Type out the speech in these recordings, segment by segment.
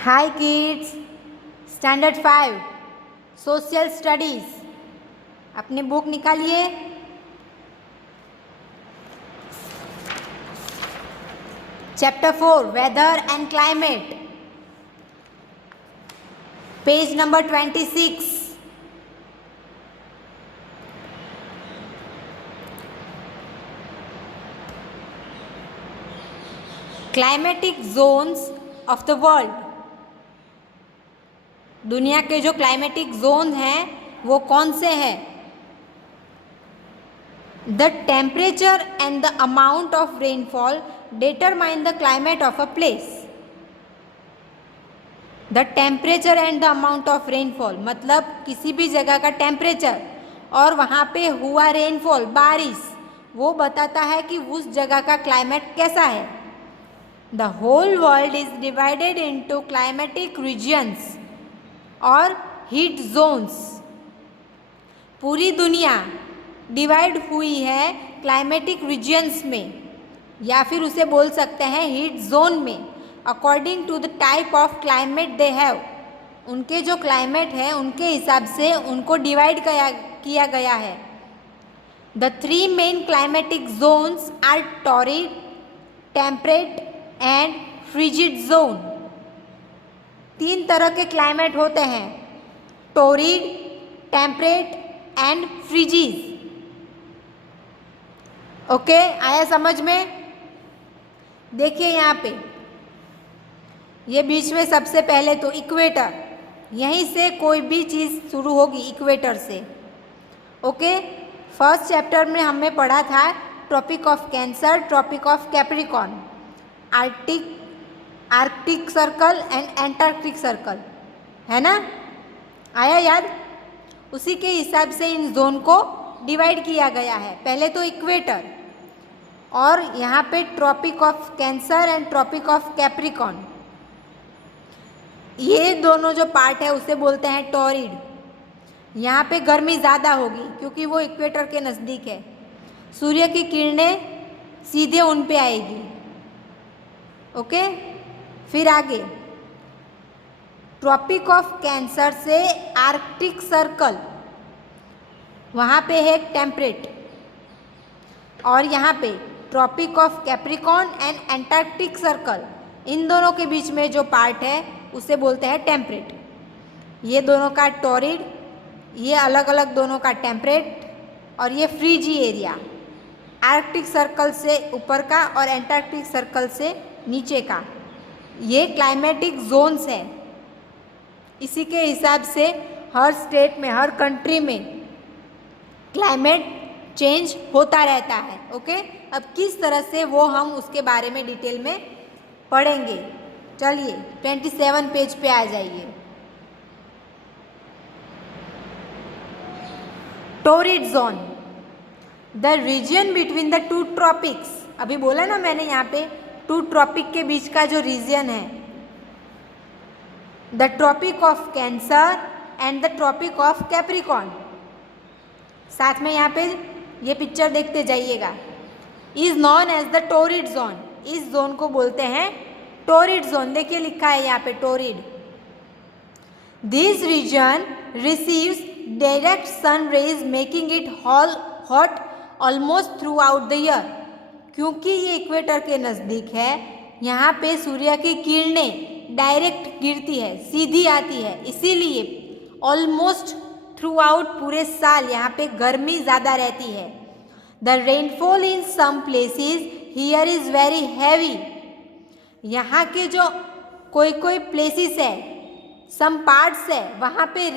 हाय kids, standard 5 social studies अपनी book निकालिए। Chapter 4 weather and climate, page number 26। Climatic zones of the world, दुनिया के जो climatic zone हैं वो कौन से हैं? The temperature and the amount of rainfall determine the climate of a place. The temperature and the amount of rainfall मतलब किसी भी जगह का टेम्परेचर और वहाँ पे हुआ रेनफॉल, बारिश, वो बताता है कि उस जगह का क्लाइमेट कैसा है। The whole world is divided into climatic regions और हीट जोन्स। पूरी दुनिया डिवाइड हुई है क्लाइमेटिक रीजन्स में या फिर उसे बोल सकते हैं हीट जोन में, according to the type of climate they have. उनके जो क्लाइमेट है उनके हिसाब से उनको डिवाइड किया गया है। The 3 main climatic zones are torrid, temperate and frigid zone. 3 तरह के क्लाइमेट होते हैं, torrid, temperate and frigid. Okay, आया समझ में? देखिए यहाँ पे ये बीच में सबसे पहले तो इक्वेटर, यहीं से कोई भी चीज़ शुरू होगी इक्वेटर से। ओके, फर्स्ट चैप्टर में हमने पढ़ा था Tropic of Cancer, Tropic of Capricorn, Arctic circle and Antarctic Circle, है ना? आया याद? उसी के हिसाब से इन जोन को डिवाइड किया गया है। पहले तो इक्वेटर और यहाँ पे tropic of cancer and tropic of Capricorn, ये दोनों जो पार्ट है उसे बोलते हैं टॉरिड। यहाँ पे गर्मी ज़्यादा होगी क्योंकि वो इक्वेटर के नज़दीक है, सूर्य की किरणें सीधे उन पे आएगी। ओके, फिर आगे ट्रॉपिक ऑफ कैंसर से आर्कटिक सर्कल, वहाँ पे है टेम्परेट, और यहाँ पे tropic of capricorn and Antarctic circle, इन दोनों के बीच में जो पार्ट है उसे बोलते हैं टेम्परेट। ये दोनों का टॉरिड, ये अलग अलग दोनों का टेम्परेट, और ये फ्रीजी एरिया आर्कटिक सर्कल से ऊपर का और एंटार्क्टिक सर्कल से नीचे का, ये क्लाइमेटिक जोन्स है। इसी के हिसाब से हर स्टेट में, हर कंट्री में क्लाइमेट चेंज होता रहता है। ओके, अब किस तरह से वो हम उसके बारे में डिटेल में पढ़ेंगे। चलिए 27 पेज पे आ जाइए। Torrid zone, the region between the 2 tropics. अभी बोला ना मैंने यहाँ पे 2 ट्रॉपिक के बीच का जो रीजन है, the tropic of cancer and the tropic of Capricorn. साथ में यहाँ पे ये पिक्चर देखते जाइएगा। Is known as the torrid zone, इस जोन को बोलते हैं टोरिड जोन। देखिए लिखा है यहाँ पे torrid. This region receives direct sun rays making it hot almost throughout the year. क्योंकि ये इक्वेटर के नज़दीक है, यहाँ पे सूर्य की किरणें डायरेक्ट गिरती है, सीधी आती है, इसीलिए ऑलमोस्ट थ्रू आउट पूरे साल यहाँ पे गर्मी ज़्यादा रहती है। The rainfall in some places here is very heavy. यहाँ के जो कोई कोई प्लेसेस है, सम पार्ट्स है, वहाँ पे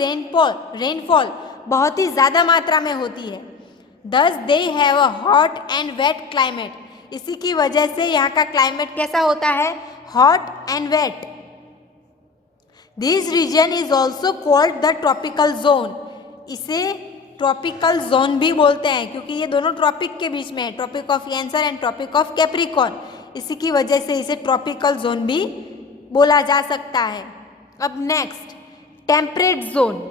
रेनफॉल बहुत ही ज़्यादा मात्रा में होती है। Thus they have a hot and wet climate. इसी की वजह से यहाँ का क्लाइमेट कैसा होता है? Hot and wet. This region is also called the tropical zone. इसे ट्रॉपिकल जोन भी बोलते हैं क्योंकि ये दोनों ट्रॉपिक के बीच में है, Tropic of cancer and tropic of Capricorn. इसी की वजह से इसे ट्रॉपिकल जोन भी बोला जा सकता है। अब नेक्स्ट टेम्परेट जोन,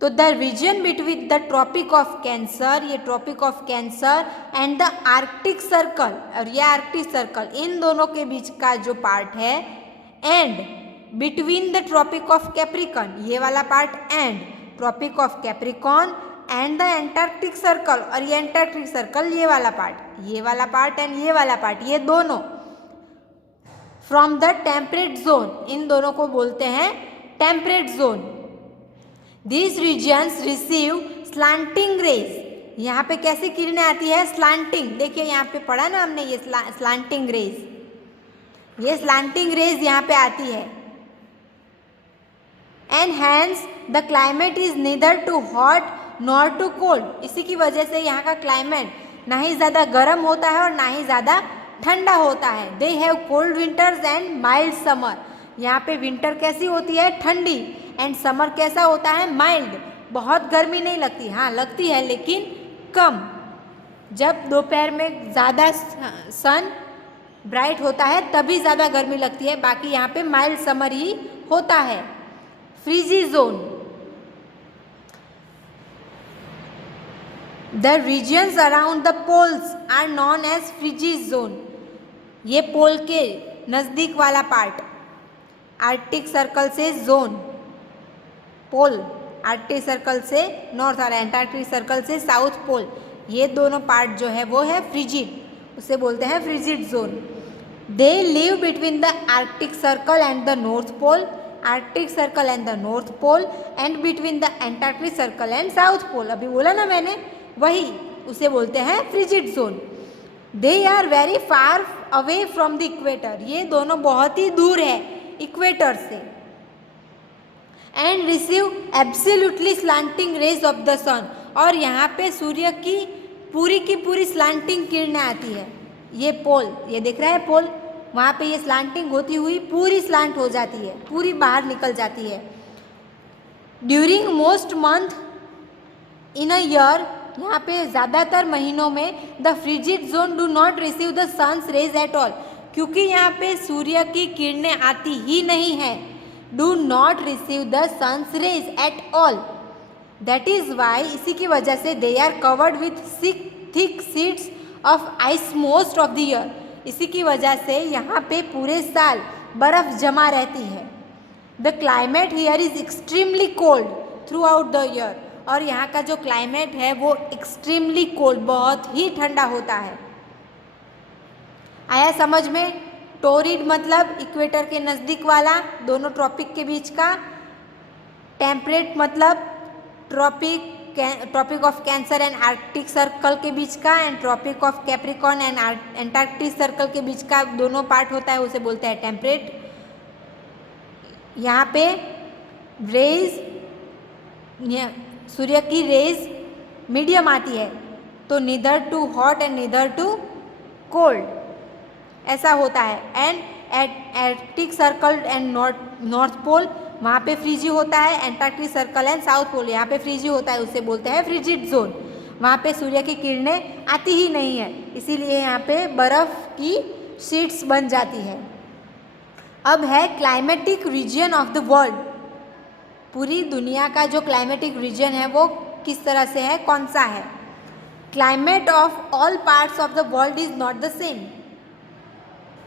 तो the region between the tropic of cancer, ये tropic of cancer and the arctic circle, और ये आर्कटिक सर्कल, इन दोनों के बीच का जो पार्ट है, and between the tropic of Capricorn, ये वाला part and tropic of Capricorn and the Antarctic Circle, और ये एंटार्क्टिक सर्कल ये वाला पार्ट एंड ये वाला पार्ट, ये दोनों फ्रॉम द टेम्परेट जोन, इन दोनों को बोलते हैं temperate zone. These regions receive slanting rays, यहाँ पे कैसी किरणें आती है, स्लांटिंग, देखिए यहाँ पे पढ़ा ना हमने ये स्लांटिंग रेज, ये स्लांटिंग रेज यहाँ पे आती है। And hence the climate is neither too hot nor too cold, इसी की वजह से यहाँ का क्लाइमेट ना ही ज़्यादा गर्म होता है और ना ही ज़्यादा ठंडा होता है। They have cold winters and mild summer, यहाँ पे विंटर कैसी होती है, ठंडी, एंड समर कैसा होता है, माइल्ड, बहुत गर्मी नहीं लगती, हाँ लगती है लेकिन कम, जब दोपहर में ज़्यादा सन ब्राइट होता है तभी ज़्यादा गर्मी लगती है, बाकी यहाँ पे माइल्ड समर ही होता है। Frigid zone, the regions around the poles are known as frigid zone, ये पोल के नज़दीक वाला पार्ट, आर्कटिक सर्कल से जोन, पोल आर्कटिक सर्कल से नॉर्थ और एंटार्क्टिक सर्कल से साउथ पोल, ये दोनों पार्ट जो है वो है फ्रिजिड, उसे बोलते हैं frigid zone. They live between the arctic circle and the north pole, Arctic circle and the north pole, and between the Antarctic circle and south pole, अभी बोला ना मैंने वही, उसे बोलते हैं frigid zone. They are very far away from the equator, ये दोनों बहुत ही दूर है इक्वेटर से। And receive absolutely slanting rays of the sun, और यहाँ पे सूर्य की पूरी स्लांटिंग किरणें आती है। ये पोल, ये दिख रहा है पोल, वहाँ पे ये स्लांटिंग होती हुई पूरी स्लांट हो जाती है, पूरी बाहर निकल जाती है। During most month in a year, यहाँ पे ज़्यादातर महीनों में the frigid zone do not receive the sun's rays at all, क्योंकि यहाँ पे सूर्य की किरणें आती ही नहीं है, do not receive the sun's rays at all, that is why, इसी की वजह से they are covered with thick sheets of ice most of the year, इसी की वजह से यहाँ पे पूरे साल बर्फ़ जमा रहती है। The climate here is extremely cold throughout the year, और यहाँ का जो क्लाइमेट है वो एक्सट्रीमली कोल्ड, बहुत ही ठंडा होता है। आया समझ में? टोरिड मतलब इक्वेटर के नज़दीक वाला, दोनों ट्रॉपिक के बीच का। टेम्परेट मतलब Tropic of cancer and Arctic Circle के बीच का, and tropic of Capricorn and Antarctic Circle के बीच का दोनों पार्ट होता है, उसे बोलते हैं टेम्परेट। यहाँ पे रेज, सूर्य की रेज मीडियम आती है, तो neither too hot and neither too cold, ऐसा होता है। And Arctic circle and North Pole, वहाँ पे फ्रीजी होता है। Antarctic circle and south Pole, यहाँ पे फ्रीजी होता है, उसे बोलते हैं फ्रिजिड जोन। वहाँ पे सूर्य की किरणें आती ही नहीं है, इसीलिए यहाँ पे बर्फ़ की शीट्स बन जाती है। अब है climatic reason of the world, पूरी दुनिया का जो क्लाइमेटिक रीजन है वो किस तरह से है, कौन सा है। Climate of all parts of the world is not the same,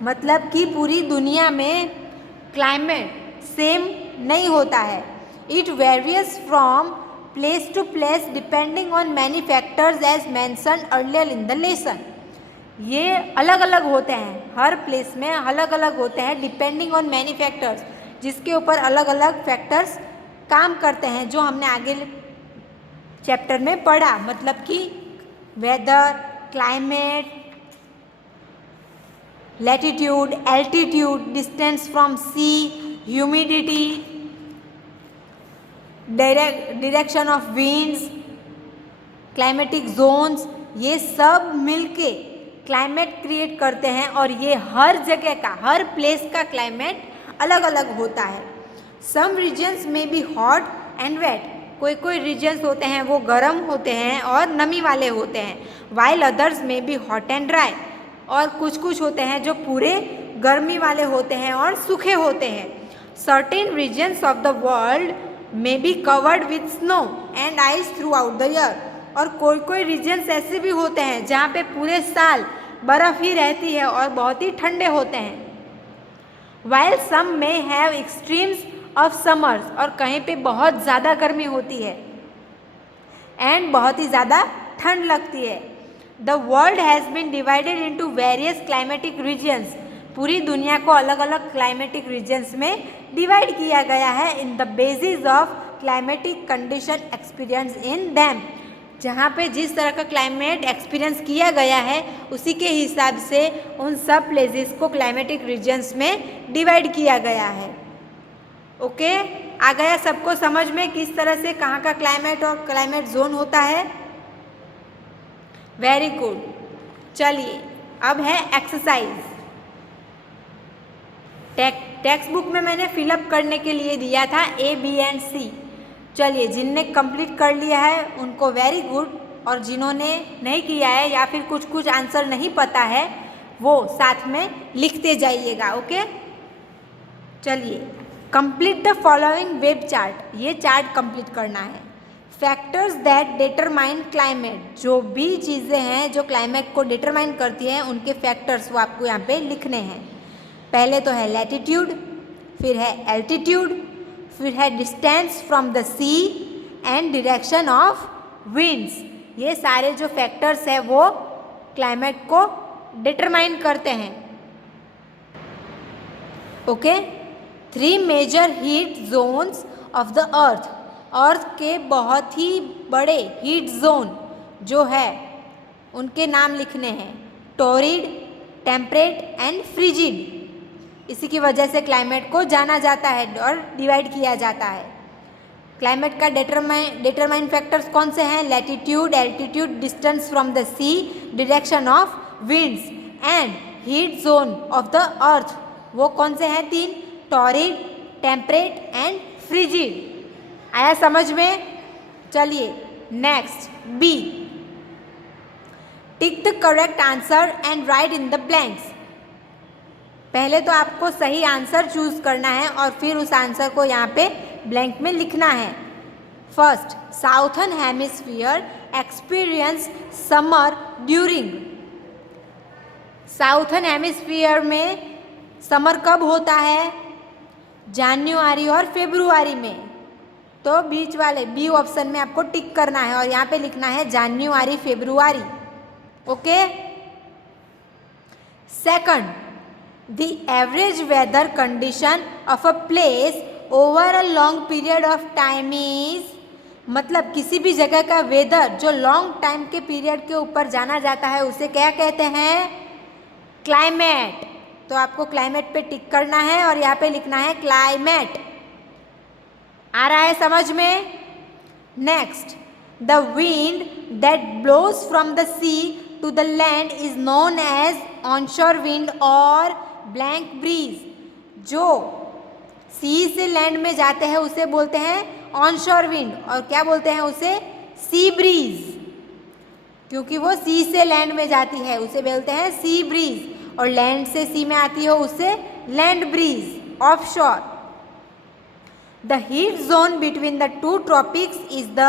मतलब कि पूरी दुनिया में क्लाइमेट सेम नहीं होता है। It varies from place to place depending on many factors as mentioned earlier in the lesson, ये अलग अलग होते हैं, हर प्लेस में अलग अलग होते हैं, डिपेंडिंग ऑन मैनी फैक्टर्स, जिसके ऊपर अलग अलग फैक्टर्स काम करते हैं, जो हमने आगे चैप्टर में पढ़ा, मतलब कि weather, climate, latitude, altitude, distance from sea, humidity, direction of winds, climatic zones, ये सब मिलके क्लाइमेट क्रिएट करते हैं, और ये हर जगह का, हर प्लेस का क्लाइमेट अलग अलग होता है। सम रीजन्स में बी हॉट एंड वेट, कोई रीजन्स होते हैं वो गर्म होते हैं और नमी वाले होते हैं, वाइल अदर्स में बी हॉट एंड ड्राई, और कुछ होते हैं जो पूरे गर्मी वाले होते हैं और सूखे होते हैं। Certain regions of the world में be covered with snow and ice throughout the year, और कोई रीजन्स ऐसे भी होते हैं जहाँ पे पूरे साल बर्फ़ ही रहती है और बहुत ही ठंडे होते हैं। while some may have extremes of summers, और कहीं पे बहुत ज़्यादा गर्मी होती है एंड बहुत ही ज़्यादा ठंड लगती है। The world has been divided into various climatic regions, पूरी दुनिया को अलग अलग क्लाइमेटिक रीजन्स में डिवाइड किया गया है in the basis of climatic condition experience in them, जहाँ पे जिस तरह का क्लाइमेट एक्सपीरियंस किया गया है उसी के हिसाब से उन सब प्लेसेस को क्लाइमेटिक रीजन्स में डिवाइड किया गया है। ओके, आ गया सबको समझ में किस तरह से कहाँ का क्लाइमेट और क्लाइमेट जोन होता है? Very good. चलिए अब है एक्सरसाइज। टेक्स्ट बुक में मैंने फिलअप करने के लिए दिया था A, B एंड C। चलिए जिनने कंप्लीट कर लिया है उनको वेरी गुड, और जिन्होंने नहीं किया है या फिर कुछ कुछ आंसर नहीं पता है वो साथ में लिखते जाइएगा। ओके, चलिए complete the following web chart, ये चार्ट कंप्लीट करना है। फैक्टर्स दैट डिटरमाइन क्लाइमेट, जो भी चीज़ें हैं जो क्लाइमेट को डिटरमाइन करती हैं उनके फैक्टर्स वो आपको यहाँ पे लिखने हैं। पहले तो है लैटिट्यूड, फिर है एल्टीट्यूड, फिर है distance from the sea and direction of winds. ये सारे जो फैक्टर्स हैं वो क्लाइमेट को डिटरमाइन करते हैं। Okay, 3 major heat zones of the earth के बहुत ही बड़े हीट जोन जो है उनके नाम लिखने हैं। Torrid, temperate and frigid. इसी की वजह से क्लाइमेट को जाना जाता है और डिवाइड किया जाता है। क्लाइमेट का डिटरमाइन फैक्टर्स कौन से हैं? Latitude, altitude, distance from the sea, direction of winds and heat zone of the earth. वो कौन से हैं? 3, टॉरिड, टेम्परेट एंड फ्रिजिड। आया समझ में? चलिए next B, tick the correct answer and write in the blanks. पहले तो आपको सही आंसर चूज करना है और फिर उस आंसर को यहाँ पे ब्लैंक में लिखना है। First, southern hemisphere experience summer during. Southern hemisphere में समर कब होता है? जनवरी और फरवरी में। तो बीच वाले बी ऑप्शन में आपको टिक करना है और यहाँ पे लिखना है जनवरी फरवरी। Okay, second, the average weather condition of a place over a long period of time is, मतलब किसी भी जगह का वेदर जो लॉन्ग टाइम के पीरियड के ऊपर जाना जाता है उसे क्या कहते हैं? क्लाइमेट। तो आपको क्लाइमेट पे टिक करना है और यहाँ पे लिखना है क्लाइमेट। आ रहा है समझ में? Next, the wind that blows from the sea to the land is known as onshore wind और ब्लैंक ब्रीज। जो सी से लैंड में जाते हैं उसे बोलते हैं ऑनशोर विंड, और क्या बोलते हैं उसे? सी ब्रीज, क्योंकि वो सी से लैंड में जाती है उसे बोलते हैं सी ब्रीज, और लैंड से सी में आती है उसे land breeze, offshore. The heat zone between the 2 tropics is the,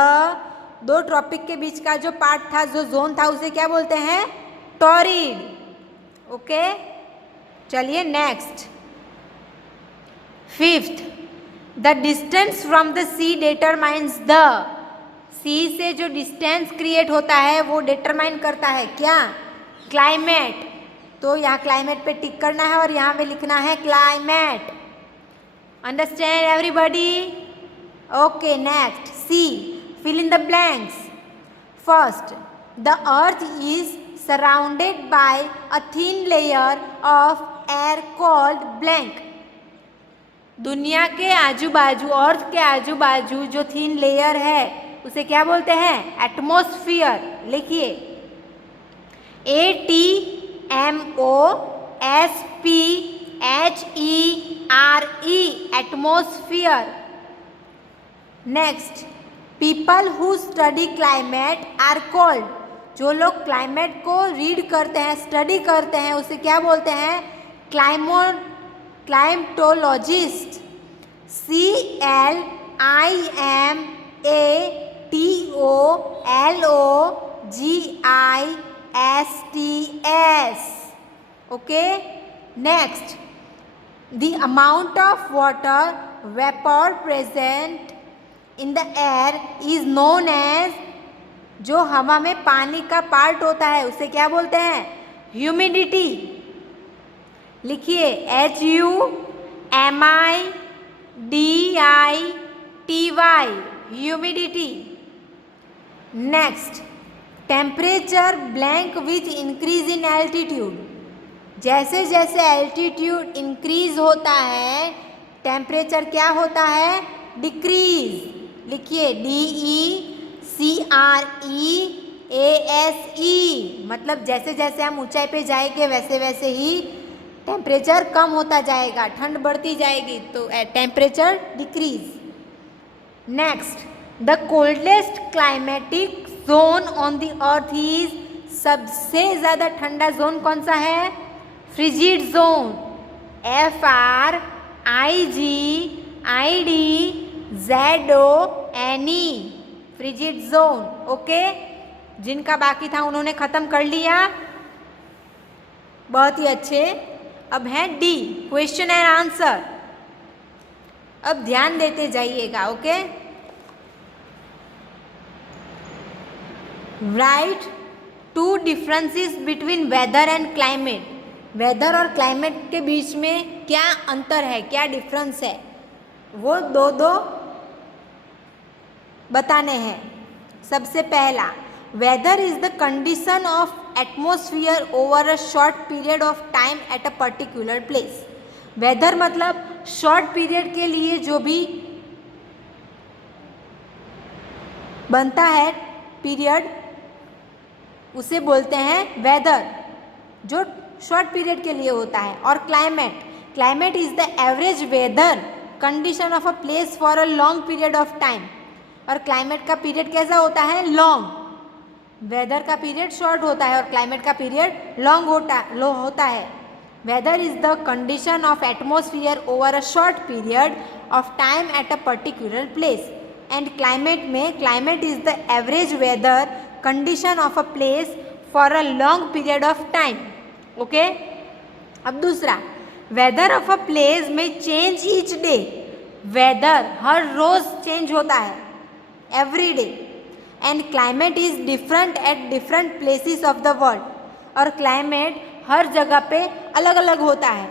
2 tropic के बीच का जो पार्ट था, जो जोन था, उसे क्या बोलते हैं? टॉरिड। ओके, चलिए next, fifth, the distance from the sea determines the. Sea से जो डिस्टेंस क्रिएट होता है वो डिटरमाइन करता है क्या? क्लाइमेट। तो यहाँ क्लाइमेट पे टिक करना है और यहाँ पे लिखना है climate. Understand everybody? Okay, next C, fill in the blanks. First, the earth is surrounded by a thin layer of air called blank. दुनिया के आजू बाजू, अर्थ के आजू बाजू जो थिन लेयर है उसे क्या बोलते हैं? एटमॉस्फेयर। लिखिए ATMOSPHERE, atmosphere. Next, people who study climate are called. जो लोग क्लाइमेट को रीड करते हैं, स्टडी करते हैं, उसे क्या बोलते हैं? Climatologist. CLIMATOLOGISTS। Okay, next, The amount of water vapor present in the air is known as, जो हवा में पानी का पार्ट होता है उसे क्या बोलते हैं? ह्यूमिडिटी। लिखिए HUMIDITY, humidity. Next, temperature blank which increase in altitude. जैसे जैसे एल्टीट्यूड इंक्रीज होता है टेम्परेचर क्या होता है? डिक्रीज। लिखिए DECREASE, मतलब जैसे जैसे हम ऊंचाई पे जाएंगे वैसे वैसे ही टेम्परेचर कम होता जाएगा, ठंड बढ़ती जाएगी तो temperature decrease. Next, the coldest climatic zone on the earth is, सबसे ज़्यादा ठंडा जोन कौन सा है? Frigid zone, FRIGIDZONE, frigid zone. Okay, जिनका बाकी था उन्होंने ख़त्म कर लिया, बहुत ही अच्छे। अब है डी, क्वेश्चन एंड आंसर। अब ध्यान देते जाइएगा। Okay, write two differences between weather and climate. Weather और क्लाइमेट के बीच में क्या अंतर है, क्या डिफरेंस है, वो दो बताने हैं। सबसे पहला, weather is the condition of atmosphere over a short period of time at a particular place. Weather मतलब शॉर्ट पीरियड के लिए जो भी बनता है पीरियड उसे बोलते हैं वेदर, जो शॉर्ट पीरियड के लिए होता है। और climate is the average weather condition of a place for a long period of time. और क्लाइमेट का पीरियड कैसा होता है? लॉन्ग। वेदर का पीरियड शॉर्ट होता है और क्लाइमेट का पीरियड लॉन्ग होता है। Weather is the condition of atmosphere over a short period of time at a particular place. And climate में, climate is the average weather condition of a place for a long period of time. Okay, अब दूसरा, weather of a place में change each day. Weather हर रोज change होता है, every day. And climate is different at different places of the world. और climate हर जगह पे अलग अलग होता है।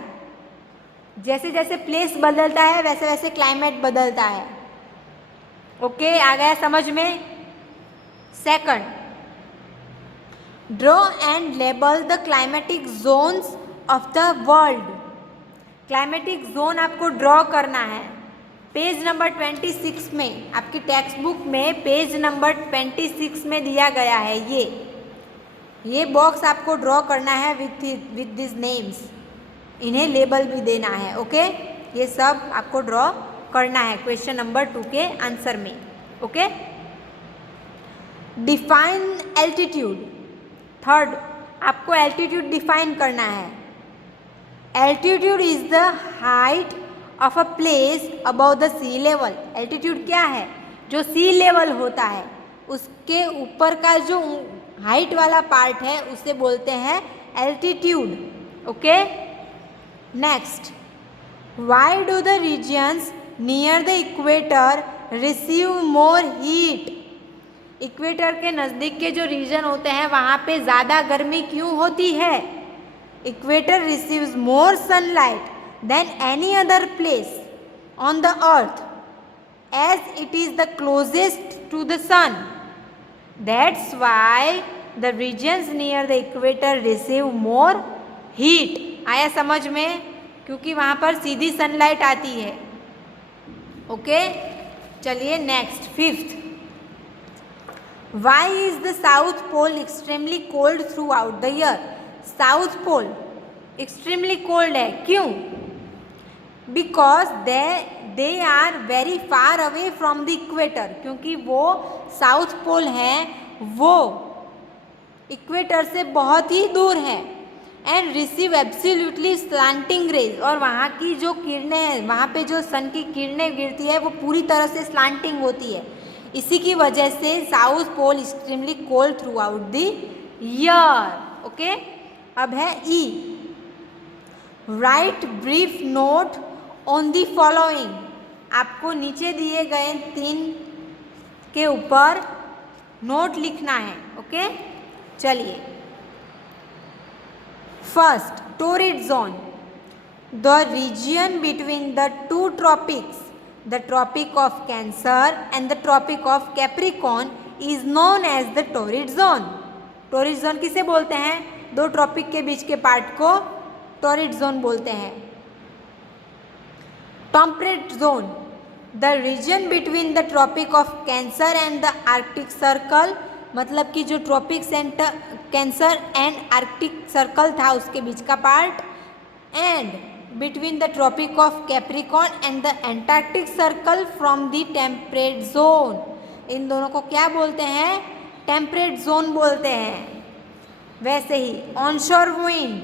जैसे जैसे प्लेस बदलता है वैसे वैसे क्लाइमेट बदलता है। ओके, आ गया समझ में? Second, draw and label the climatic zones of the world. Climatic zone आपको ड्रॉ करना है। पेज नंबर 26 में, आपकी टेक्स्ट बुक में पेज नंबर 26 में दिया गया है। ये बॉक्स आपको ड्रॉ करना है विथ दिस नेम्स। इन्हें लेबल भी देना है। ओके, ये सब आपको ड्रॉ करना है क्वेश्चन नंबर 2 के आंसर में। Okay, define altitude. थर्ड, आपको एल्टीट्यूड डिफाइन करना है। Altitude is the height of a place above the sea level. Altitude क्या है? जो सी लेवल होता है उसके ऊपर का जो हाइट वाला पार्ट है उसे बोलते हैं altitude. Okay, next, why do the regions near the equator receive more heat. Equator के नज़दीक के जो रीजन होते हैं वहाँ पे ज़्यादा गर्मी क्यों होती है? Equator receives more sunlight than any other place on the earth as it is the closest to the sun. That's why the regions near the equator receive more heat. आया समझ में? क्योंकि वहाँ पर सीधी सनलाइट आती है। ओके, चलिए next, fifth, why is the South pole extremely cold throughout the year. South pole extremely cold है, क्यों? Because they are very far away from the equator. क्योंकि वो साउथ पोल है वो इक्वेटर से बहुत ही दूर है। And receive absolutely slanting rays, और वहाँ की जो किरणें हैं, वहाँ पे जो सन की किरणें गिरती है वो पूरी तरह से स्लांटिंग होती है। इसी की वजह से south pole extremely cold throughout the year. Okay, अब है E, write brief note on the following. आपको नीचे दिए गए 3 के ऊपर नोट लिखना है। ओके, चलिए। First, torrid zone, the region between the 2 tropics, the tropic of cancer and the tropic of Capricorn is known as the torrid zone. Torrid zone किसे बोलते हैं? 2 ट्रॉपिक के बीच के पार्ट को टोरिड जोन बोलते हैं। Temperate zone, the region between the tropic of cancer and the arctic circle, मतलब कि जो tropic cancer and Arctic circle था उसके बीच का part, and between the tropic of capricorn and the Antarctic circle from the temperate zone. इन दोनों को क्या बोलते हैं? टेम्परेट जोन बोलते हैं। वैसे ही onshore wind,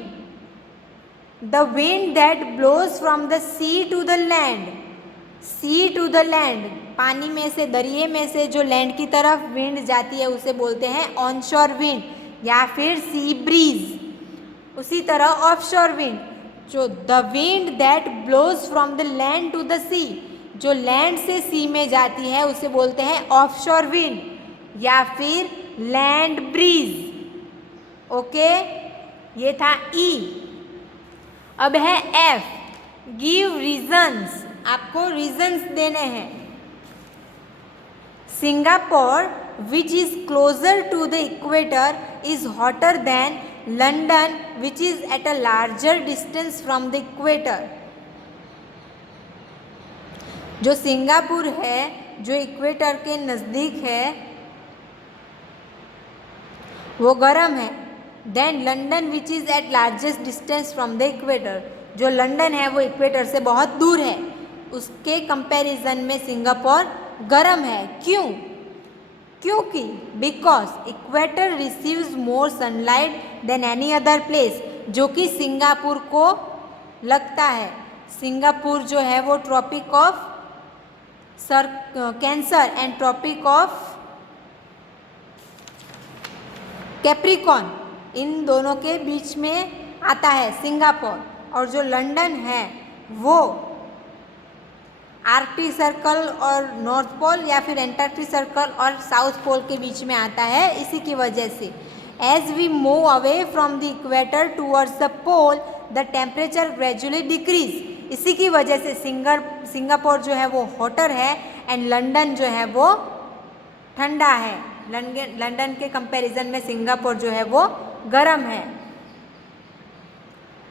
the wind that blows from the sea to the land, sea to the land, पानी में से, दरिए में से जो लैंड की तरफ विंड जाती है उसे बोलते हैं ऑनशोर विंड या फिर सी ब्रीज। उसी तरह ऑफशोर विंड, जो the wind that blows from the land to the sea, जो लैंड से सी में जाती है उसे बोलते हैं ऑफशोर विंड या फिर लैंड ब्रीज। ओके, ये था ई। अब है एफ, गिव रीजन्स, आपको रीजन्स देने हैं। Singapore which is closer to the equator is hotter than London which is at a larger distance from the equator. जो सिंगापुर है, जो इक्वेटर के नज़दीक है, वो गर्म है। Than London which is at largest distance from the equator, जो लंदन है वो इक्वेटर से बहुत दूर है, उसके कंपैरिजन में सिंगापुर गर्म है। क्यों? क्योंकि because equator receives more sunlight than any other place, जो कि सिंगापुर को लगता है। सिंगापुर जो है वो tropic of cancer and tropic of capricorn, इन दोनों के बीच में आता है सिंगापुर। और जो लंदन है वो आर्कटिक सर्कल और नॉर्थ पोल या फिर एंटार्क्टिक सर्कल और साउथ पोल के बीच में आता है। इसी की वजह से as we move away from the equator towards the pole the temperature gradually decrease. इसी की वजह से सिंगापुर जो है वो हॉटर है एंड लंदन जो है वो ठंडा है। लंदन के कंपैरिजन में सिंगापुर जो है वो गर्म है।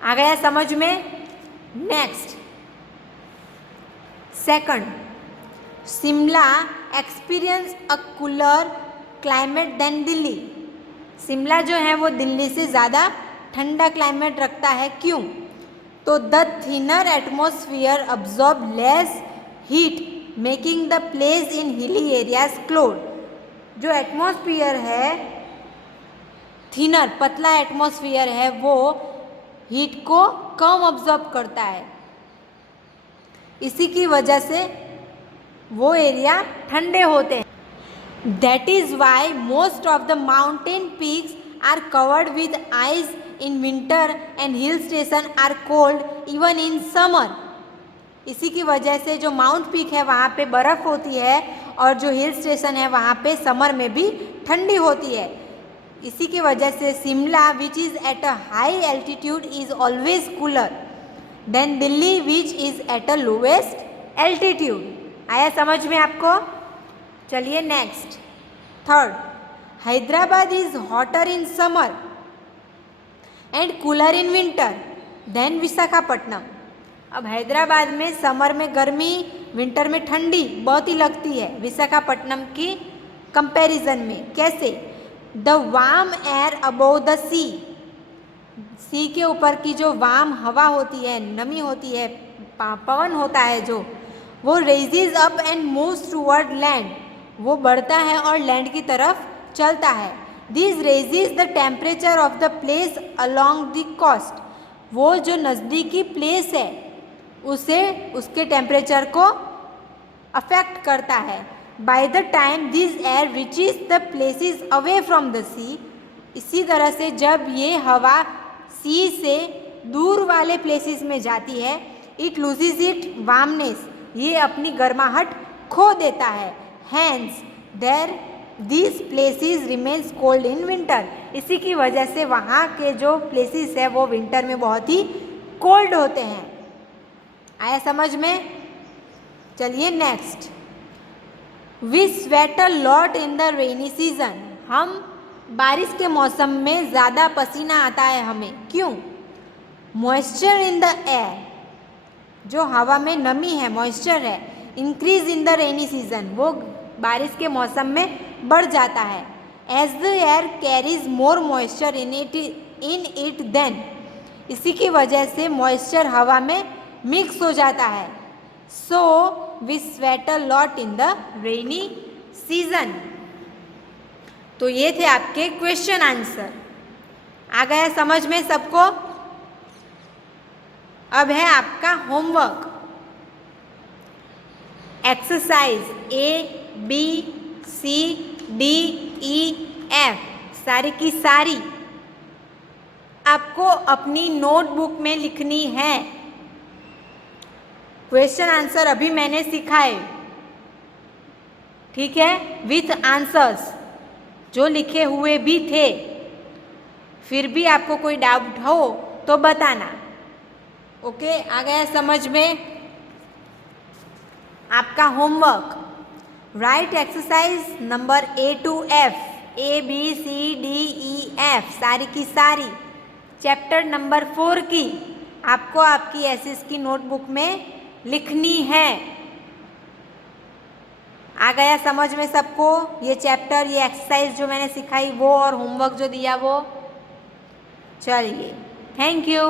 आ गया समझ में? Next, second, Shimla experience a cooler climate than Delhi. Shimla जो है वो दिल्ली से ज़्यादा ठंडा क्लाइमेट रखता है। क्यों? तो the thinner atmosphere absorb less heat making the place in hilly areas क्लोड। जो एटमॉस्फेयर है, थिनर पतला एटमॉस्फेयर है, वो हीट को कम ऑब्जॉर्ब करता है। इसी की वजह से वो एरिया ठंडे होते हैं। That is why most of the mountain peaks are covered with ice in winter and hill station are cold even in summer. इसी की वजह से जो माउंट पीक है वहाँ पे बर्फ़ होती है और जो हिल स्टेशन है वहाँ पे समर में भी ठंडी होती है। इसी की वजह से Shimla which is at a high altitude is always cooler than Delhi which is at a lowest altitude. आया समझ में आपको? चलिए next, third, Hyderabad is hotter in summer and cooler in winter than Visakhapatnam. अब हैदराबाद में समर में गर्मी, विंटर में ठंडी बहुत ही लगती है विशाखापट्टनम की कंपैरिजन में। कैसे? The warm air above the sea, sea के ऊपर की जो वार्म हवा होती है, नमी होती है, पवन होता है जो, वो rises up and moves toward land, वो बढ़ता है और लैंड की तरफ चलता है। This raises the temperature of the place along the coast, वो जो नज़दीकी प्लेस है उसे, उसके टेम्परेचर को अफेक्ट करता है। By the time this air reaches the places away from the sea, इसी तरह से जब ये हवा सी से दूर वाले प्लेसेस में जाती है, इट लूजेज इट वार्मनेस, ये अपनी गर्माहट खो देता है। Hence there these places remains cold in winter, इसी की वजह से वहाँ के जो प्लेसेस है वो विंटर में बहुत ही कोल्ड होते हैं। आया समझ में? चलिए next, we sweat a lot in the rainy season, हम बारिश के मौसम में ज़्यादा पसीना आता है हमें, क्यों? मॉइस्चर इन द एयर, जो हवा में नमी है, मॉइस्चर है, increase in the rainy season, वो बारिश के मौसम में बढ़ जाता है। As the air carries more moisture in it then, इसी की वजह से मॉइस्चर हवा में मिक्स हो जाता है। So we sweat a lot in the rainy season. तो ये थे आपके क्वेश्चन आंसर। आ गया समझ में सबको? अब है आपका होमवर्क। एक्सरसाइज ABCDEF सारी की सारी आपको अपनी नोटबुक में लिखनी है। क्वेश्चन आंसर अभी मैंने सिखाए, ठीक है, विथ आंसर्स जो लिखे हुए भी थे। फिर भी आपको कोई डाउट हो तो बताना। ओके, आ गया समझ में? आपका homework, right exercise number A to F, ABCDEF सारी की सारी चैप्टर नंबर 4 की आपको आपकी एसएस की नोटबुक में लिखनी है। आ गया समझ में सबको? ये चैप्टर, ये एक्सरसाइज जो मैंने सिखाई वो, और होमवर्क जो दिया वो। चलिए, थैंक यू।